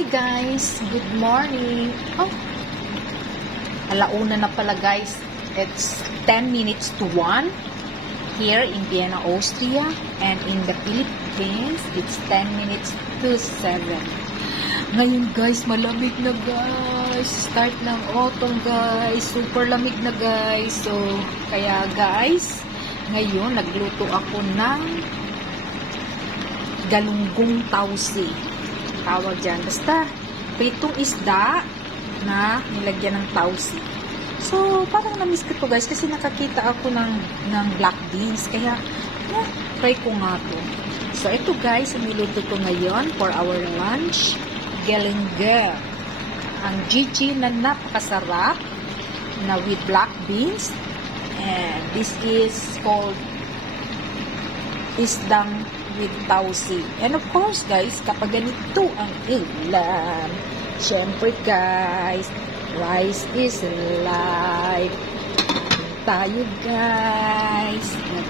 Hi guys, good morning. Oh, alauna na pala guys. It's 10 minutes to 1 here in Vienna, Austria, and in the Philippines, it's 10 minutes to 7. Ngayon guys, malamig na guys. Start ng autumn guys. Super lamig na guys. So, kaya guys, ngayon nagluto ako ng galunggong tausi. Tawag dyan. Basta, pritong isda na nilagyan ng tausi. So, parang na-miss ko to guys kasi nakakita ako ng black beans. Kaya, try ko nga to. So, ito guys, niluto ko ngayon for our lunch. Gelenge. Ang Gigi na napakasarap na with black beans. And this is called isdang with tausi. And of course guys, kapag ganito ang ulam, syempre guys, rice is life. Tayo guys, na